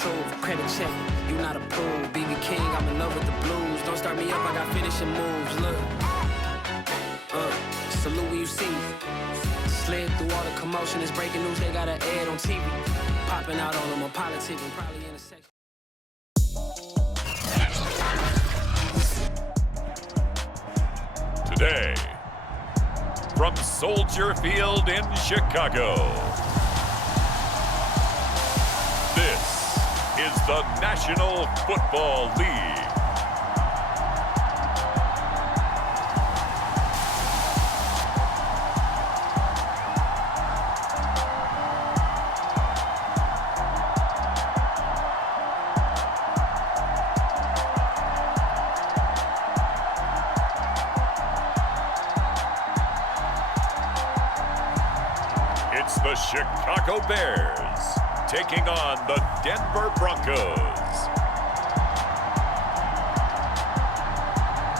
truth, credit check, you not approved. BB King, I'm in love with the blues. Don't start me up, I got finishing moves. Look, salute when you see me. Slid through all the commotion, it's breaking news, they got an ad on TV. Popping out on them on politics and probably in a section. Today, from Soldier Field in Chicago, this is the National Football League. It's the Chicago Bears taking on the Denver Broncos.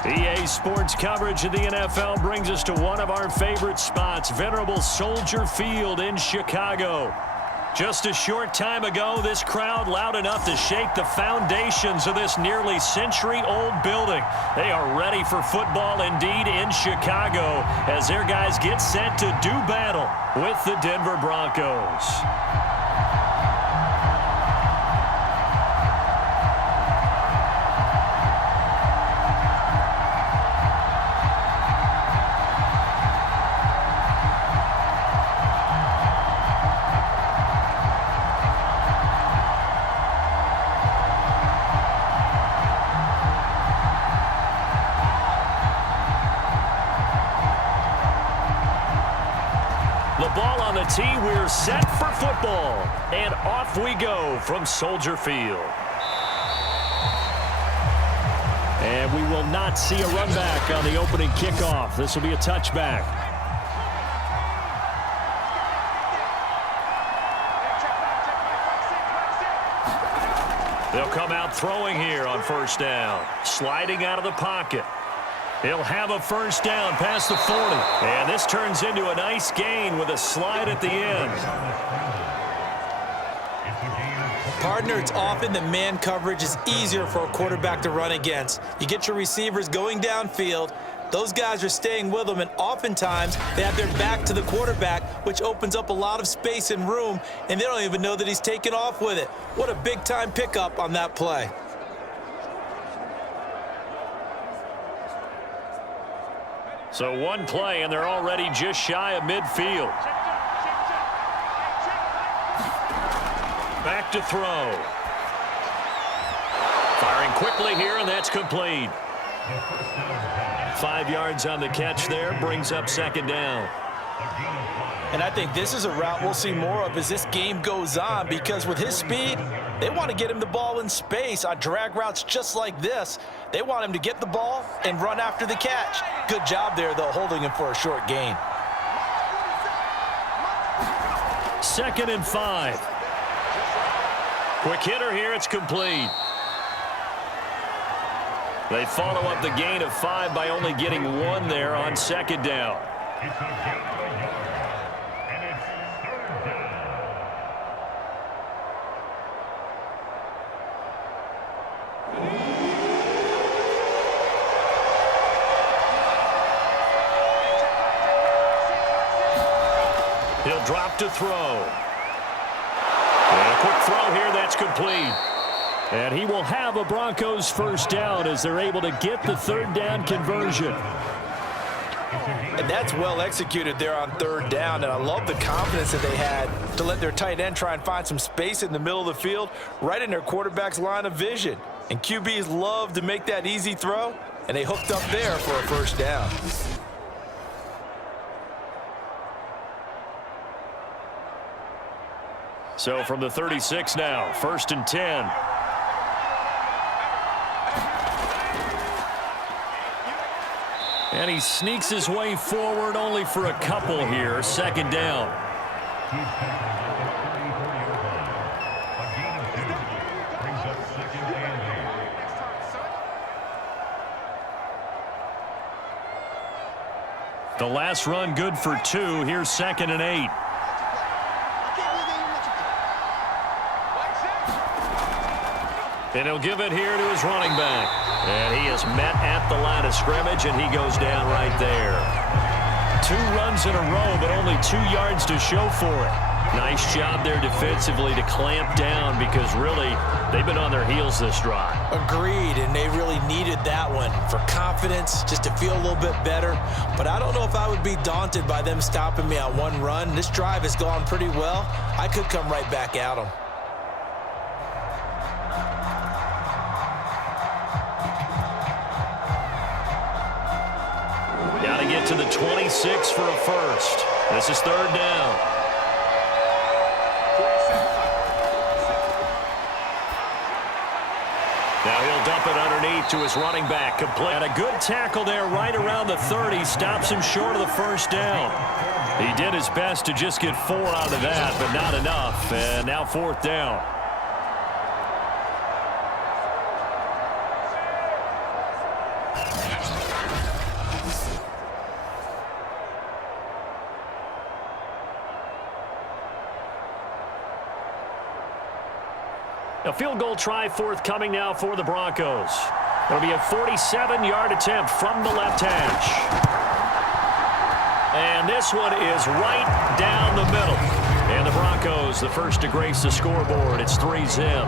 EA Sports coverage of the NFL brings us to one of our favorite spots, venerable Soldier Field in Chicago. Just a short time ago, this crowd loud enough to shake the foundations of this nearly century-old building. They are ready for football indeed in Chicago as their guys get set to do battle with the Denver Broncos. The ball on the tee, we're set for football. And off we go from Soldier Field. And we will not see a run back on the opening kickoff. This will be a touchback. They'll come out throwing here on first down. Sliding out of the pocket. He'll have a first down past the 40. And this turns into a nice gain with a slide at the end. Partner, it's often that man coverage is easier for a quarterback to run against. You get your receivers going downfield. Those guys are staying with them, and oftentimes they have their back to the quarterback, which opens up a lot of space and room, and they don't even know that he's taken off with it. What a big-time pickup on that play. So one play, and they're already just shy of midfield. Back to throw. Firing quickly here, and that's complete. 5 yards on the catch there, brings up second down. And I think this is a route we'll see more of as this game goes on, because with his speed, they want to get him the ball in space on drag routes just like this. They want him to get the ball and run after the catch. Good job there, though, holding him for a short gain. 2nd and 5. Quick hitter here, it's complete. They follow up the gain of 5 by only getting 1 there on second down. He'll drop to throw. And a quick throw here, that's complete. And he will have a Broncos first down as they're able to get the third down conversion. And that's well executed there on third down, and I love the confidence that they had to let their tight end try and find some space in the middle of the field, right in their quarterback's line of vision. And QBs love to make that easy throw, and they hooked up there for a first down. So from the 36 now, 1st and 10. And he sneaks his way forward only for a couple here. Second down. The last run good for 2. Here's 2nd and 8. And he'll give it here to his running back. And he is met at the line of scrimmage, and he goes down right there. 2 runs in a row, but only 2 yards to show for it. Nice job there defensively to clamp down because really they've been on their heels this drive. Agreed, and they really needed that one for confidence, just to feel a little bit better. But I don't know if I would be daunted by them stopping me on 1 run. This drive has gone pretty well. I could come right back at them. Got to get to the 26 for a first. This is 3rd down. Now he'll dump it underneath to his running back. Complete. And a good tackle there right around the 30. Stops him short of the first down. He did his best to just get 4 out of that, but not enough. And now 4th down. A field goal try forthcoming now for the Broncos. It'll be a 47-yard attempt from the left hash. And this one is right down the middle. And the Broncos, the first to grace the scoreboard. It's 3-zip.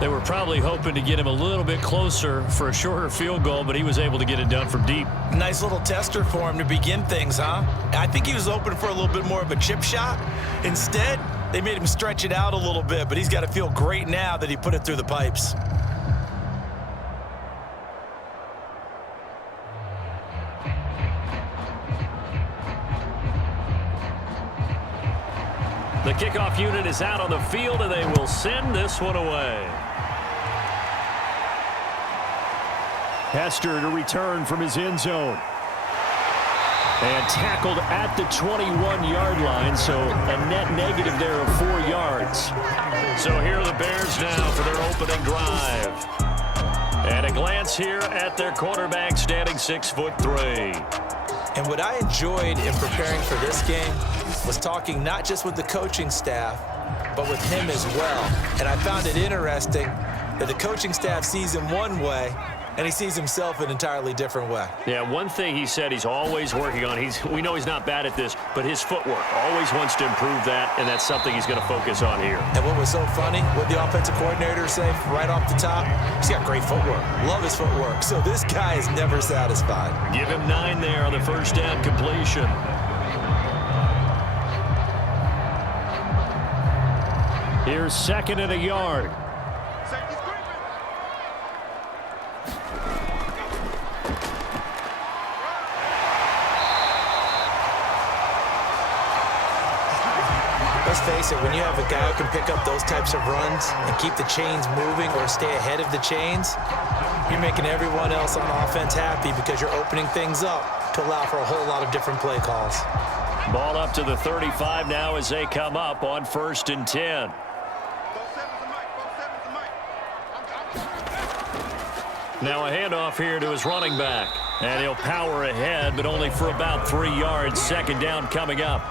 They were probably hoping to get him a little bit closer for a shorter field goal, but he was able to get it done from deep. Nice little tester for him to begin things, huh? I think he was hoping for a little bit more of a chip shot. Instead, they made him stretch it out a little bit, but he's got to feel great now that he put it through the pipes. The kickoff unit is out on the field, and they will send this one away. Hester to return from his end zone. And tackled at the 21-yard line, so a net negative there of 4 yards. So here are the Bears now for their opening drive. And a glance here at their quarterback, standing 6'3". And what I enjoyed in preparing for this game was talking not just with the coaching staff, but with him as well. And I found it interesting that the coaching staff sees him one way, and he sees himself an entirely different way. Yeah, one thing he said he's always working on, we know he's not bad at this, but his footwork, always wants to improve that, and that's something he's going to focus on here. And what was so funny, what the offensive coordinator say right off the top, he's got great footwork. Love his footwork. So this guy is never satisfied. Give him 9 there on the first down completion. Here's 2nd and a yard. Let's face it, when you have a guy who can pick up those types of runs and keep the chains moving or stay ahead of the chains, you're making everyone else on offense happy because you're opening things up to allow for a whole lot of different play calls. Ball up to the 35 now as they come up on 1st and 10. Now a handoff here to his running back. And he'll power ahead, but only for about 3 yards. 2nd down coming up.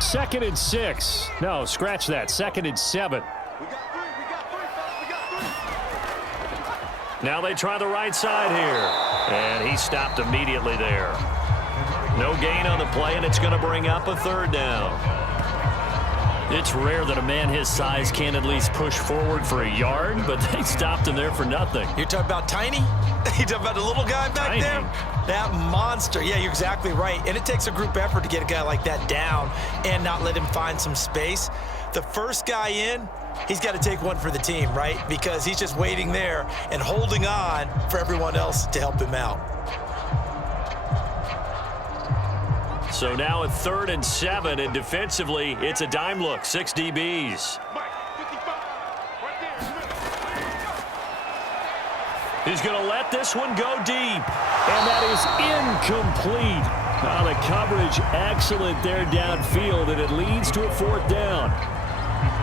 Second and 6. No, scratch that. 2nd and 7. Now they try the right side here. And he stopped immediately there. No gain on the play, and it's going to bring up a 3rd down. It's rare that a man his size can at least push forward for a yard, but they stopped him there for nothing. You're talking about Tiny? You're talking about the little guy back there? That monster. Yeah, you're exactly right. And it takes a group effort to get a guy like that down and not let him find some space. The first guy in, he's got to take one for the team, right? Because he's just waiting there and holding on for everyone else to help him out. So now a 3rd and 7, and defensively, it's a dime look. 6 DBs. He's going to let this one go deep. And that is incomplete. Now the coverage excellent there downfield, and it leads to a 4th down.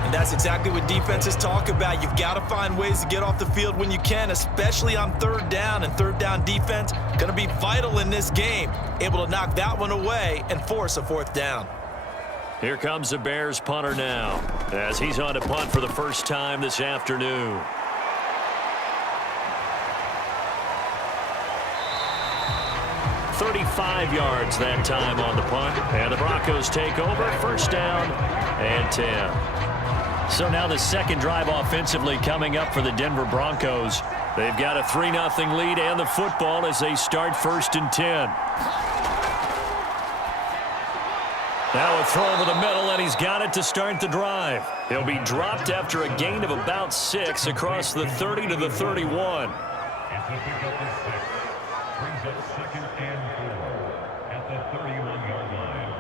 And That's exactly what defenses talk about. You've got to find ways to get off the field when you can, especially on third down. And third down defense going to be vital in this game. Able to knock that one away and force a fourth down. Here comes the Bears punter now, as he's on to punt for the first time this afternoon. "35 yards that time on the punt, and the Broncos take over, first down and 10. So now the second drive offensively coming up for the Denver Broncos. They've got a 3-0 lead and the football as they start first and 10. Now a throw over the middle, and he's got it to start the drive. He'll be dropped after a gain of about 6 across the 30 to the 31. It's a pickup of 6. Brings up second and 4 at the 31-yard line.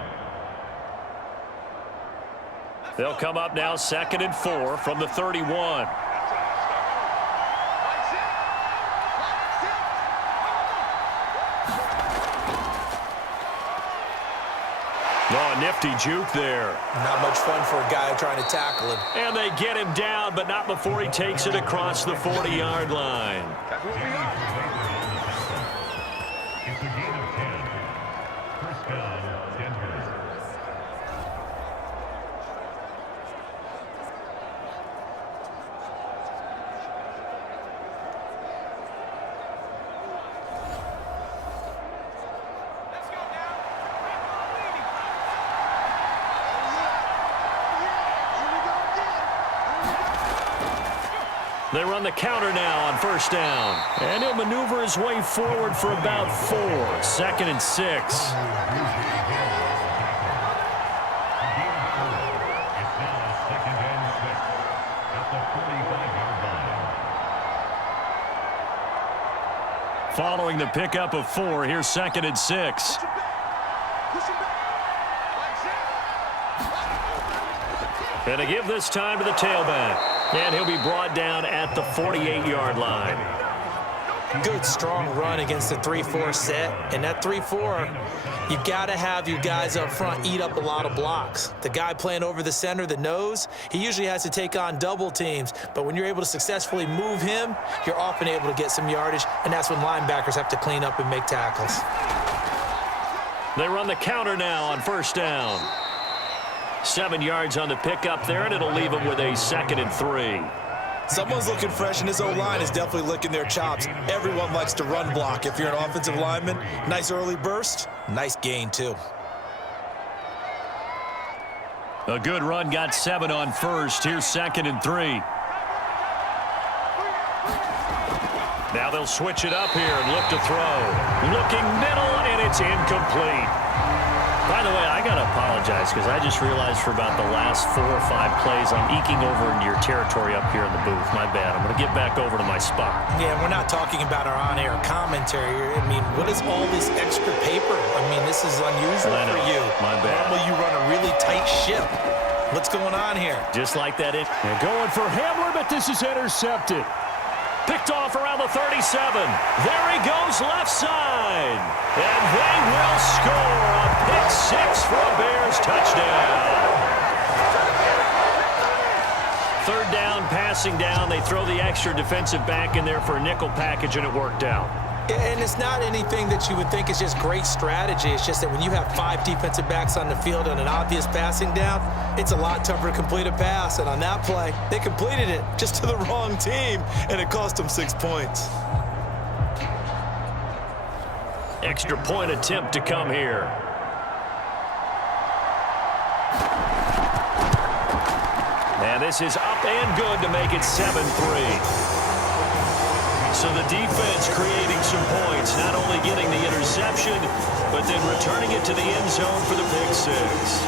They'll come up now second and 4 from the 31. Oh, nifty juke there. Not much fun for a guy trying to tackle him. And they get him down, but not before he takes it across the 40-yard line. It's a gain of 10. First down, Denver. They run the counter now on first down. And he'll maneuver his way forward for about 4. Second and 6. Following the pickup of 4, here's second and 6. And to give this time to the tailback. And he'll be brought down at the 48-yard line. Good, strong run against the 3-4 set. And that 3-4, you got to have your guys up front eat up a lot of blocks. The guy playing over the center, the nose, he usually has to take on double teams. But when you're able to successfully move him, you're often able to get some yardage, and that's when linebackers have to clean up and make tackles. They run the counter now on first down. 7 yards on the pickup there, and it'll leave him with a second and 3. Someone's looking fresh, and his O-line is definitely licking their chops. Everyone likes to run block. If you're an offensive lineman, nice early burst, nice gain, too. A good run, got 7 on first. Here's second and 3. Now they'll switch it up here and look to throw. Looking middle, and it's incomplete. By the way, I got to apologize because I just realized for about the last 4 or 5 plays, I'm eking over into your territory up here in the booth. My bad. I'm going to get back over to my spot. Yeah, we're not talking about our on-air commentary. I mean, what is all this extra paper? I mean, this is unusual for you. My bad. Normally you run a really tight ship. What's going on here? Just like that. And going for Hamler, but this is intercepted. Picked off around the 37. There he goes left side. And they will score a pick 6 for a Bears touchdown. Third down, passing down. They throw the extra defensive back in there for a nickel package, and it worked out. And it's not anything that you would think is just great strategy. It's just that when you have 5 defensive backs on the field on an obvious passing down, it's a lot tougher to complete a pass. And on that play, they completed it just to the wrong team, and it cost them 6 points. Extra point attempt to come here. And this is up and good to make it 7-3. So the defense creating some points, not only getting the interception, but then returning it to the end zone for the pick 6.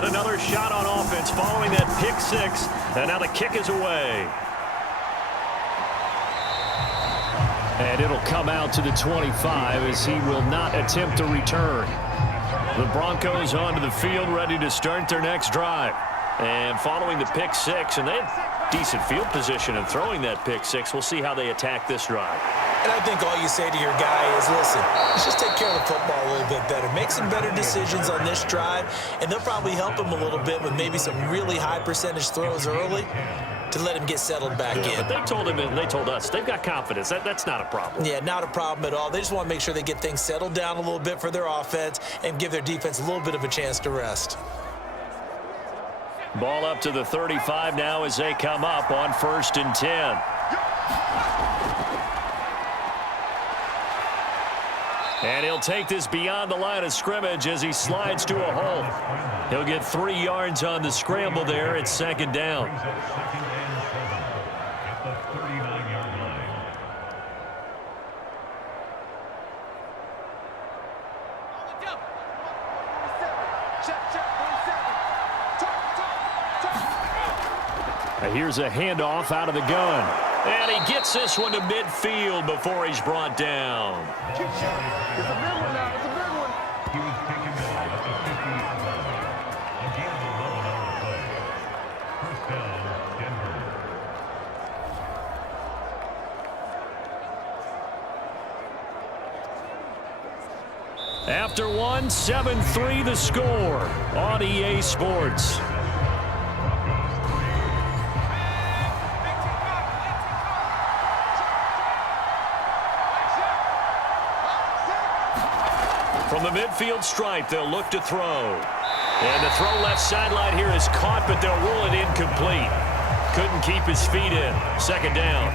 get another shot on offense following that pick six. And now the kick is away. And it'll come out to the 25 as he will not attempt to return. The Broncos onto the field ready to start their next drive. And following the pick six, and they had decent field position in throwing that pick six. We'll see how they attack this drive. And I think all you say to your guy is, listen, let's just take care of the football a little bit better. Make some better decisions on this drive, and they'll probably help him a little bit with maybe some really high percentage throws early to let him get settled back in. But they told him and they told us they've got confidence. That's not a problem. Yeah, not a problem at all. They just want to make sure they get things settled down a little bit for their offense and give their defense a little bit of a chance to rest. Ball up to the 35 now as they come up on 1st and 10. And he'll take this beyond the line of scrimmage as he slides to a hole. He'll get 3 yards on the scramble there at 2nd down. Here's a handoff out of the gun. And he gets this one to midfield before he's brought down. It's a big one now. It's a big one. He was taken down at the 50-yard line. Again, 11 on the play. First down, Denver. After one, 7-3 the score on EA Sports. From the midfield stripe, they'll look to throw. And the throw left sideline here is caught, but they'll rule it incomplete. Couldn't keep his feet in. 2nd down.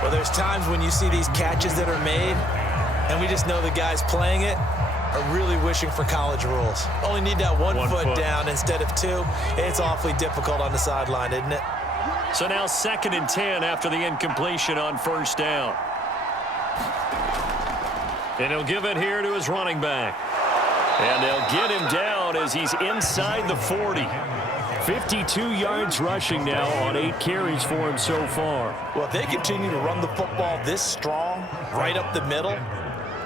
Well, there's times when you see these catches that are made, and we just know the guys playing it are really wishing for college rules. Only need that one foot down instead of 2. It's awfully difficult on the sideline, isn't it? So now 2nd and 10 after the incompletion on 1st down. And he'll give it here to his running back. And they'll get him down as he's inside the 40. 52 yards rushing now on 8 carries for him so far. Well, if they continue to run the football this strong, right up the middle,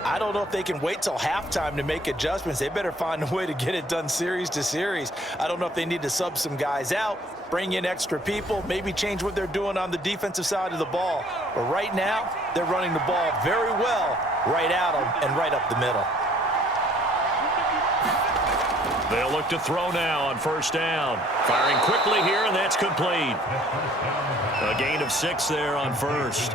I don't know if they can wait till halftime to make adjustments. They better find a way to get it done series to series. I don't know if they need to sub some guys out, bring in extra people, maybe change what they're doing on the defensive side of the ball. But right now, they're running the ball very well right at them and right up the middle. They'll look to throw now on 1st down. Firing quickly here, and that's complete. A gain of 6 there on 1st.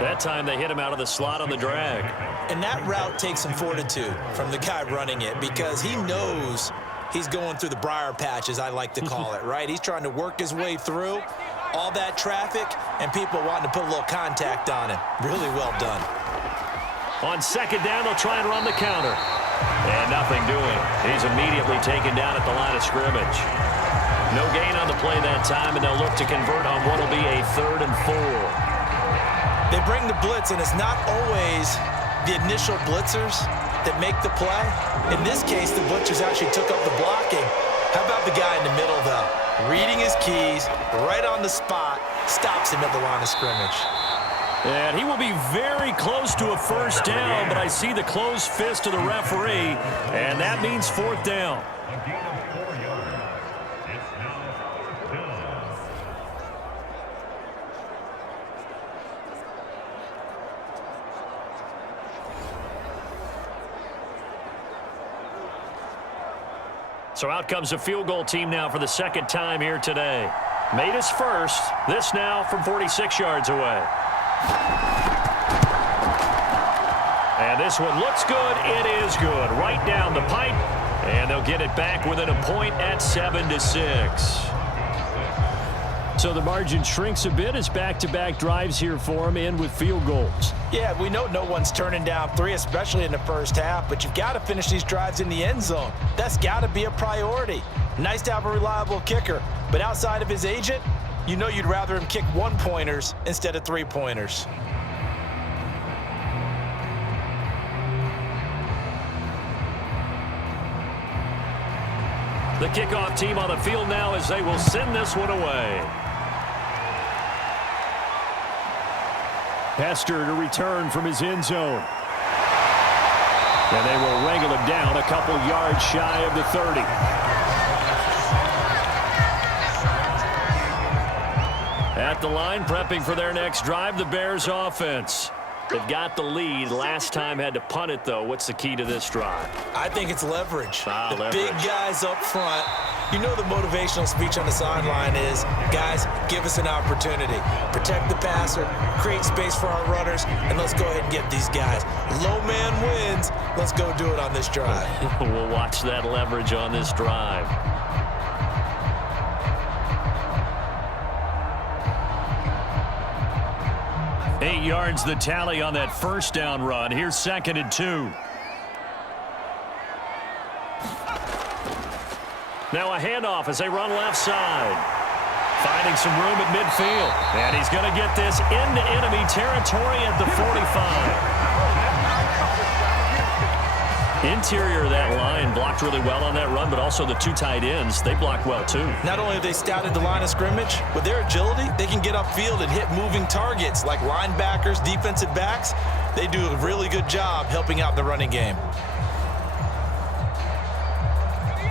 That time they hit him out of the slot on the drag. And that route takes some fortitude from the guy running it because he knows he's going through the briar patch, as I like to call it, right? He's trying to work his way through all that traffic and people wanting to put a little contact on him. Really well done. On 2nd down, they'll try and run the counter. And nothing doing. He's immediately taken down at the line of scrimmage. No gain on the play that time, and they'll look to convert on what will be a 3rd and 4. They bring the blitz, and it's not always the initial blitzers that make the play. In this case, the blitzers actually took up the blocking. How about the guy in the middle, though? Reading his keys, right on the spot, stops him at the line of scrimmage. And he will be very close to a 1st down, but I see the closed fist of the referee, and that means 4th down. A gain of 4 yards. It's now 4th down. So out comes the field goal team now for the 2nd time here today. Made his first. This now from 46 yards away. And this one looks good. It is good. Right down the pipe. And they'll get it back within a point at 7-6. So the margin shrinks a bit as back-to-back drives here for him, and with field goals. Yeah, we know no one's turning down 3, especially in the first half, but you've got to finish these drives in the end zone. That's got to be a priority. Nice to have a reliable kicker, but outside of his agent, you know you'd rather him kick 1-pointers instead of 3-pointers. The kickoff team on the field now as they will send this one away. Hester to return from his end zone. And they will wrangle him down a couple yards shy of the 30. At the line, prepping for their next drive, the Bears offense. They've got the lead. Last time had to punt it, though. What's the key to this drive? I think it's leverage. Leverage. Big guys up front. You know the motivational speech on the sideline is, guys, give us an opportunity. Protect the passer, create space for our runners, and let's go ahead and get these guys. Low man wins. Let's go do it on this drive. We'll watch that leverage on this drive. Eight yards the tally on that first down run. Here's 2nd and 2. Now a handoff as they run left side. Finding some room at midfield. And he's going to get this into enemy territory at the 45. Interior of that line blocked really well on that run, but also the two tight ends, they blocked well too. Not only have they scouted the line of scrimmage, with their agility, they can get upfield and hit moving targets like linebackers, defensive backs. They do a really good job helping out the running game.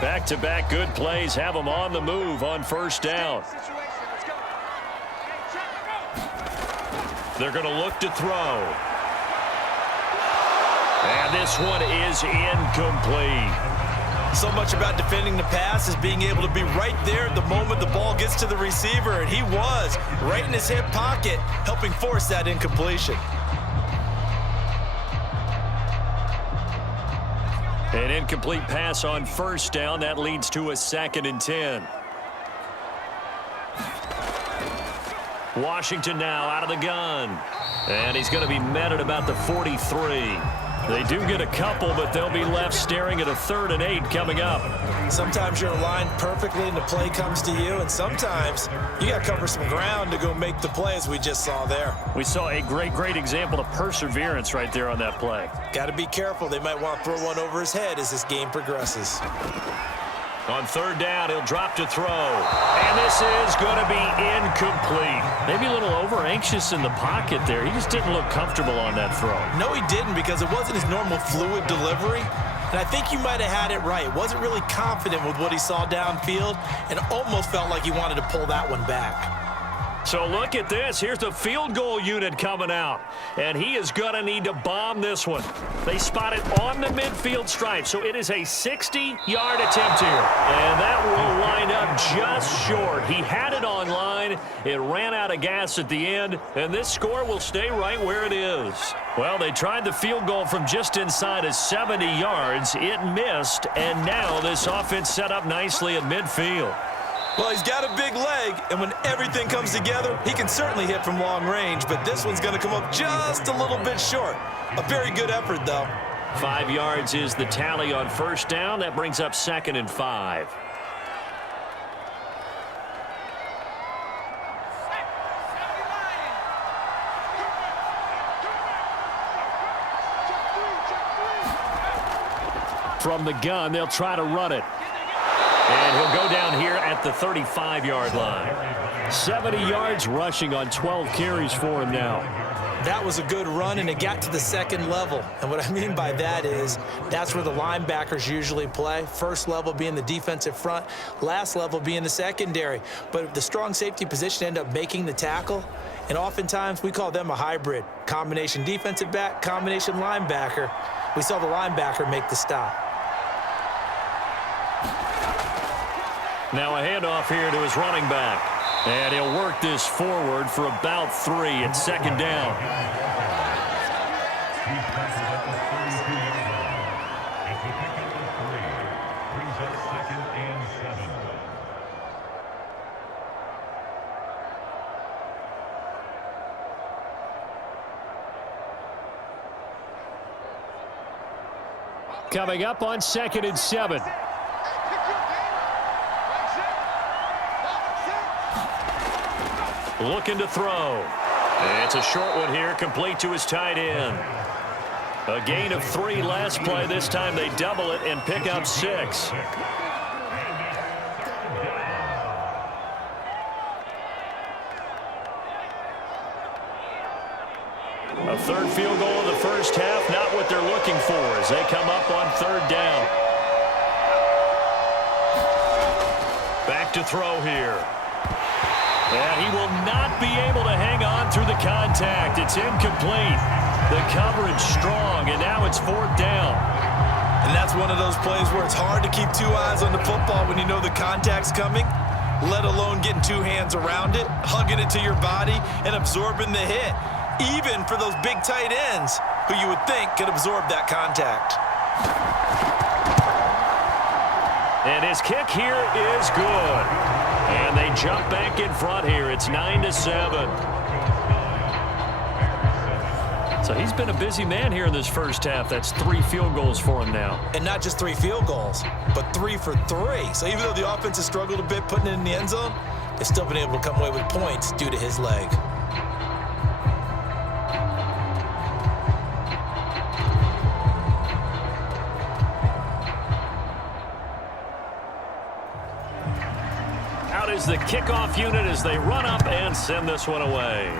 Back-to-back good plays have them on the move on first down. They're going to look to throw. And this one is incomplete. So much about defending the pass is being able to be right there at the moment the ball gets to the receiver, and he was right in his hip pocket, helping force that incompletion. An incomplete pass on first down. That leads to a 2nd and 10. Washington now out of the gun. And he's going to be met at about the 43. They do get a couple, but they'll be left staring at a 3rd and 8 coming up. Sometimes you're aligned perfectly and the play comes to you, and sometimes you got to cover some ground to go make the play, as we just saw there. We saw a great example of perseverance right there on that play. Got to be careful. They might want to throw one over his head as this game progresses. On 3rd down, he'll drop to throw. And this is going to be incomplete. Maybe a little over-anxious in the pocket there. He just didn't look comfortable on that throw. No, he didn't, because it wasn't his normal fluid delivery. And I think you might have had it right. Wasn't really confident with what he saw downfield and almost felt like he wanted to pull that one back. So look at this. Here's the field goal unit coming out. And he is going to need to bomb this one. They spot it on the midfield stripe. So it is a 60-yard attempt here. And that will line up just short. He had it on line. It ran out of gas at the end. And this score will stay right where it is. Well, they tried the field goal from just inside of 70 yards. It missed. And now this offense set up nicely at midfield. Well, he's got a big leg, and when everything comes together, he can certainly hit from long range, but this one's going to come up just a little bit short. A very good effort, though. 5 yards is the tally on first down. That brings up 2nd and 5. From the gun, they'll try to run it. And he'll go down here at the 35-yard line. 70 yards rushing on 12 carries for him now. That was a good run, and it got to the 2nd level. And what I mean by that is that's where the linebackers usually play. First level being the defensive front, last level being the secondary. But the strong safety position ended up making the tackle, and oftentimes we call them a hybrid. Combination defensive back, combination linebacker. We saw the linebacker make the stop. Now a handoff here to his running back. And he'll work this forward for about 3 at 2nd down. Coming up on 2nd and 7. Looking to throw. It's a short one here, complete to his tight end. A gain of 3 last play. This time they double it and pick up 6. A third field goal in the first half, not what they're looking for as they come up on third down. Back to throw here. And he will not be able to hang on through the contact. It's incomplete. The coverage strong, and now it's fourth down. And that's one of those plays where it's hard to keep two eyes on the football when you know the contact's coming, let alone getting two hands around it, hugging it to your body, and absorbing the hit, even for those big tight ends who you would think could absorb that contact. And his kick here is good. And they jump back in front here. It's 9-7. So he's been a busy man here in this first half. That's 3 field goals for him now. And not just 3 field goals, but 3 for 3. So even though the offense has struggled a bit putting it in the end zone, they've still been able to come away with points due to his leg. Out is the kickoff unit as they run up and send this one away.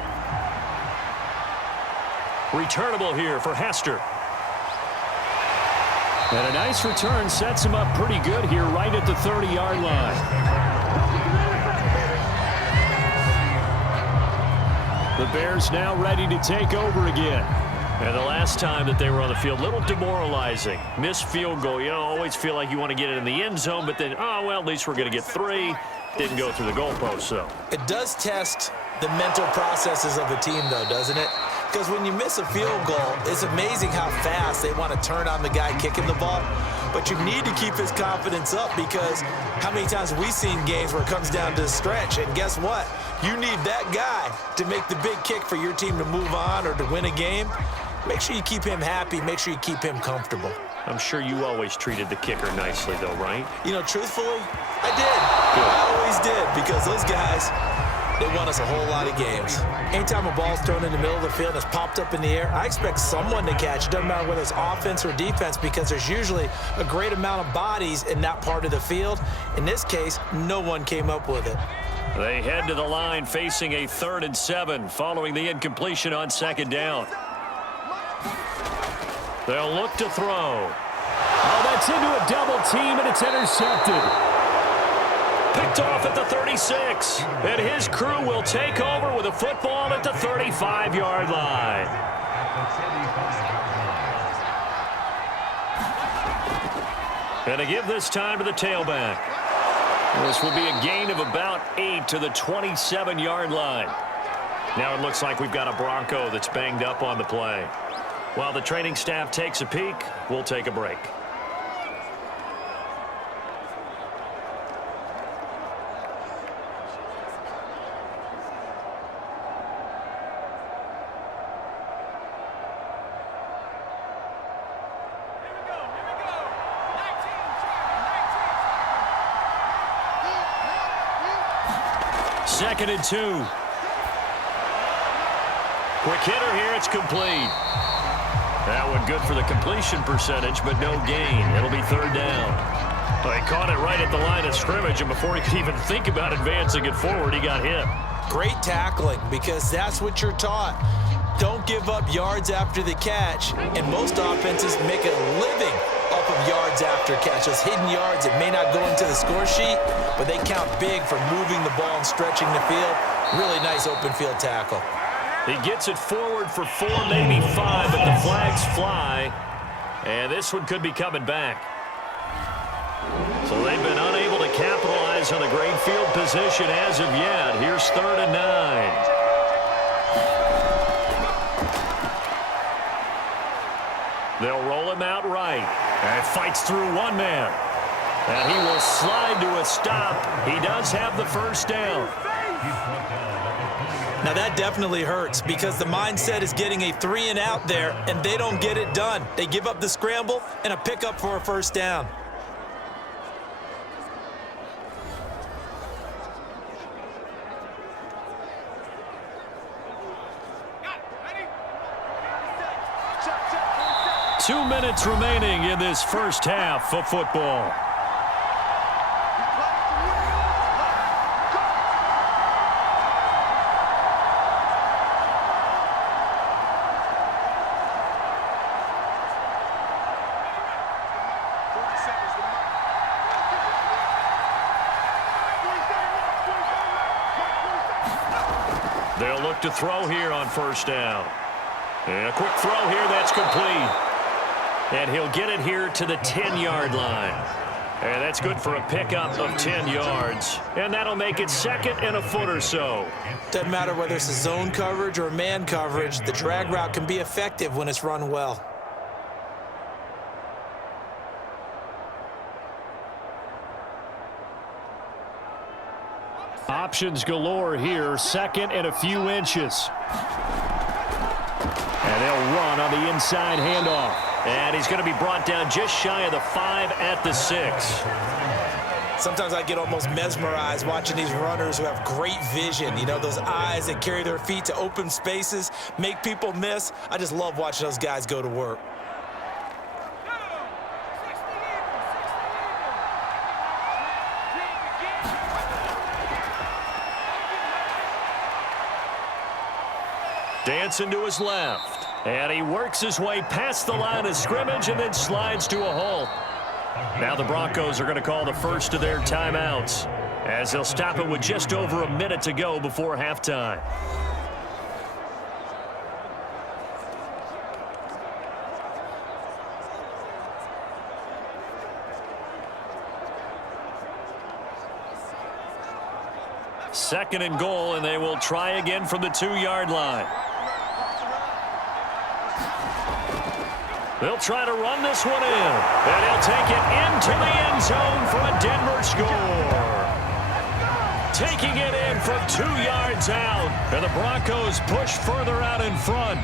Returnable here for Hester. And a nice return sets him up pretty good here right at the 30-yard line. The Bears now ready to take over again. And the last time that they were on the field, a little demoralizing. Missed field goal. You know, always feel like you want to get it in the end zone, but then, oh, well, at least we're going to get 3. Didn't go through the goalpost, though. It does test the mental processes of a team, though, doesn't it? Because when you miss a field goal, it's amazing how fast they want to turn on the guy kicking the ball. But you need to keep his confidence up because how many times have we seen games where it comes down to the stretch? And guess what? You need that guy to make the big kick for your team to move on or to win a game. Make sure you keep him happy. Make sure you keep him comfortable. I'm sure you always treated the kicker nicely, though, right? You know, truthfully, I did. Good. I always did because those guys, they won us a whole lot of games. Anytime a ball's thrown in the middle of the field and it's popped up in the air, I expect someone to catch. It doesn't matter whether it's offense or defense because there's usually a great amount of bodies in that part of the field. In this case, no one came up with it. They head to the line facing a 3rd and 7 following the incompletion on 2nd down. They'll look to throw. Oh, that's into a double team, and it's intercepted. Picked off at the 36. And his crew will take over with a football at the 35-yard line. And to give this time to the tailback. This will be a gain of about 8 to the 27-yard line. Now it looks like we've got a Bronco that's banged up on the play. While the training staff takes a peek, we'll take a break. Second and 2. Quick hitter here. It's complete. That one good for the completion percentage, but no gain. It'll be 3rd down. They caught it right at the line of scrimmage, and before he could even think about advancing it forward, he got hit. Great tackling because that's what you're taught. Don't give up yards after the catch, and most offenses make a living off of yards after catch. Those hidden yards that may not go into the score sheet, but they count big for moving the ball and stretching the field. Really nice open field tackle. He gets it forward for 4, maybe 5, but the flags fly, and this one could be coming back. So they've been unable to capitalize on the great field position as of yet. Here's 3rd and 9. They'll roll him out right. And fights through one man. And he will slide to a stop. He does have the first down. Now that definitely hurts because the mindset is getting a 3 and out there, and they don't get it done. They give up the scramble and a pickup for a first down. Two minutes remaining in this first half of football. They'll look to throw here on first down. And a quick throw here, that's complete. And he'll get it here to the 10-yard line. And that's good for a pickup of 10 yards. And that'll make it second and a foot or so. Doesn't matter whether it's a zone coverage or man coverage, the drag route can be effective when it's run well. Options galore here, second and a few inches. And they'll run on the inside handoff. And he's going to be brought down just shy of the 5 at the 6. Sometimes I get almost mesmerized watching these runners who have great vision. You know, those eyes that carry their feet to open spaces, make people miss. I just love watching those guys go to work. Dancing to his left. And he works his way past the line of scrimmage and then slides to a halt. Now the Broncos are going to call the first of their timeouts as they'll stop it with just over a minute to go before halftime. Second and goal, and they will try again from the 2-yard line. They'll try to run this one in, and he'll take it into the end zone for a Denver score. Taking it in from 2 yards out, and the Broncos push further out in front.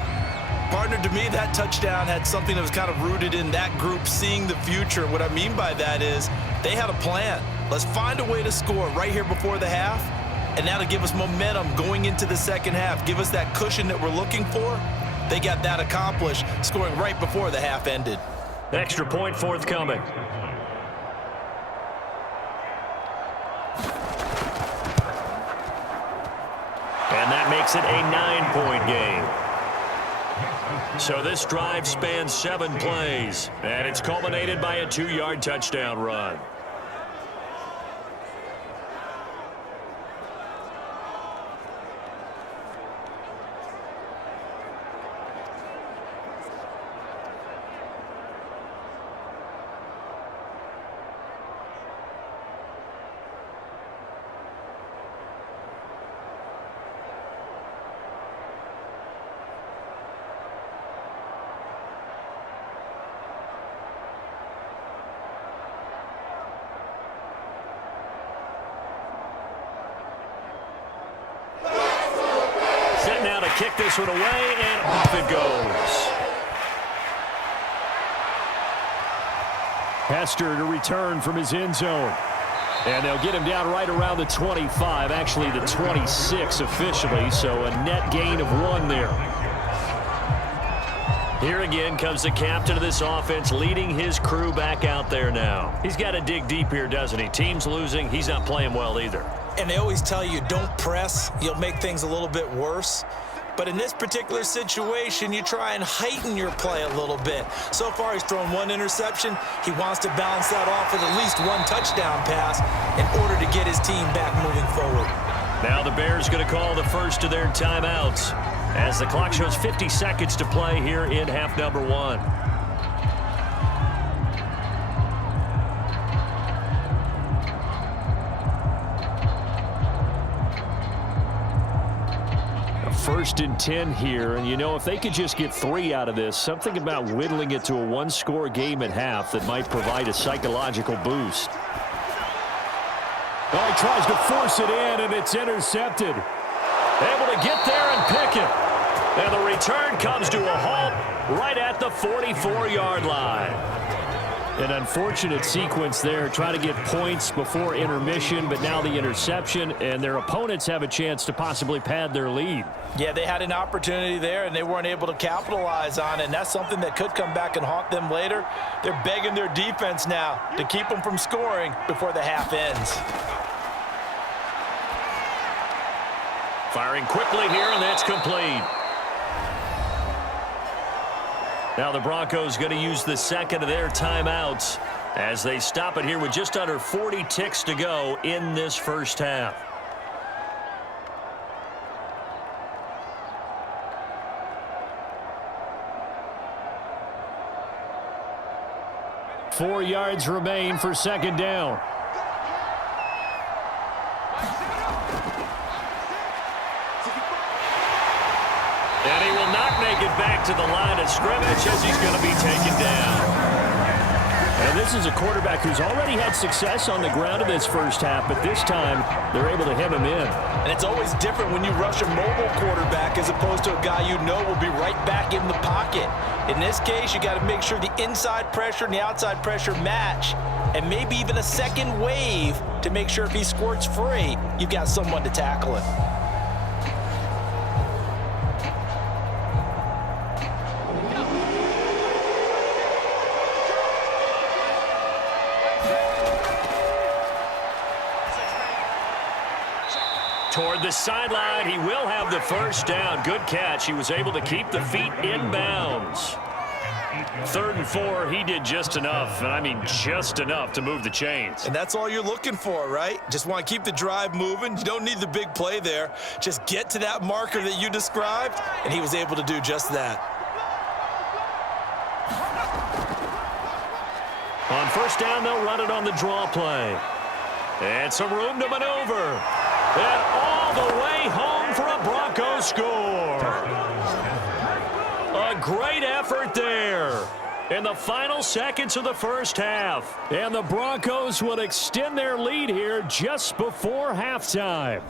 Partner, to me, that touchdown had something that was kind of rooted in that group seeing the future. What I mean by that is they had a plan. Let's find a way to score right here before the half, and that'll give us momentum going into the second half, give us that cushion that we're looking for. They got that accomplished, scoring right before the half ended. Extra point forthcoming. And that makes it a 9-point game. So this drive spans 7 plays, and it's culminated by a 2-yard touchdown run. Now to kick this one away, and off it goes. Hester to return from his end zone. And they'll get him down right around the 25, actually the 26 officially, so a net gain of 1 there. Here again comes the captain of this offense, leading his crew back out there now. He's got to dig deep here, doesn't he? Team's losing. He's not playing well either. And they always tell you, don't press. You'll make things a little bit worse. But in this particular situation, you try and heighten your play a little bit. So far, he's thrown 1 interception. He wants to balance that off with at least 1 touchdown pass in order to get his team back moving forward. Now the Bears going to call the first of their timeouts as the clock shows 50 seconds to play here in half number 1. First and 10 here, and you know, if they could just get 3 out of this, something about whittling it to a 1-score game at half that might provide a psychological boost. Oh, he tries to force it in, and it's intercepted. Able to get there and pick it. And the return comes to a halt right at the 44-yard line. An unfortunate sequence there, trying to get points before intermission, but now the interception, and their opponents have a chance to possibly pad their lead. Yeah, they had an opportunity there, and they weren't able to capitalize on it, and that's something that could come back and haunt them later. They're begging their defense now to keep them from scoring before the half ends. Firing quickly here, and that's complete. Now the Broncos going to use the second of their timeouts as they stop it here with just under 40 ticks to go in this first half. 4 yards remain for second down. And he will not make it back to the line of scrimmage as he's going to be taken down. And this is a quarterback who's already had success on the ground in this first half, but this time they're able to hem him in. And it's always different when you rush a mobile quarterback as opposed to a guy you know will be right back in the pocket. In this case, you got to make sure the inside pressure and the outside pressure match, and maybe even a second wave to make sure if he squirts free, you've got someone to tackle it. Toward the sideline, he will have the first down. Good catch. He was able to keep the feet in bounds. 3rd and 4, he did just enough, and I mean just enough to move the chains. And that's all you're looking for, right? Just want to keep the drive moving. You don't need the big play there. Just get to that marker that you described, and he was able to do just that. On first down, they'll run it on the draw play. And some room to maneuver. And all the way home for a Broncos score. A great effort there in the final seconds of the first half. And the Broncos will extend their lead here just before halftime.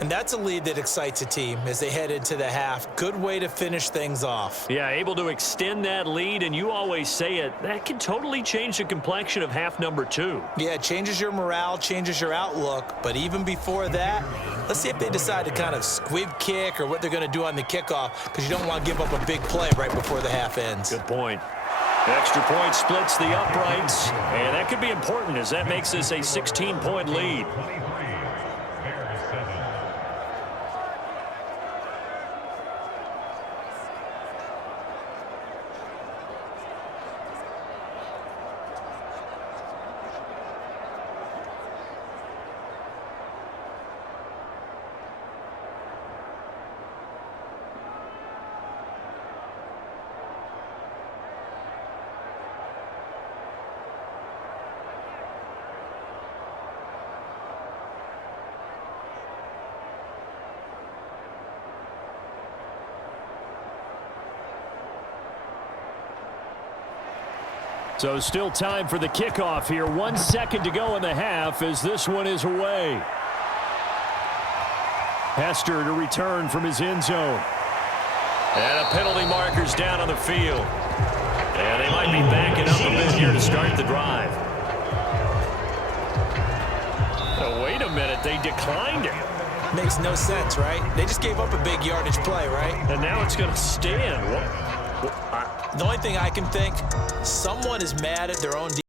And that's a lead that excites a team as they head into the half. Good way to finish things off. Yeah, able to extend that lead, and you always say it, that can totally change the complexion of half number 2. Yeah, it changes your morale, changes your outlook. But even before that, let's see if they decide to kind of squib kick or what they're going to do on the kickoff, because you don't want to give up a big play right before the half ends. Good point. Extra point splits the uprights, and that could be important as that makes this a 16-point lead. So still time for the kickoff here. 1 second to go in the half as this one is away. Hester to return from his end zone. And a penalty marker's down on the field. And they might be backing up a bit here to start the drive. Oh, wait a minute. They declined it. Makes no sense, right? They just gave up a big yardage play, right? And now it's going to stand. The only thing I can think, someone is mad at their own defense.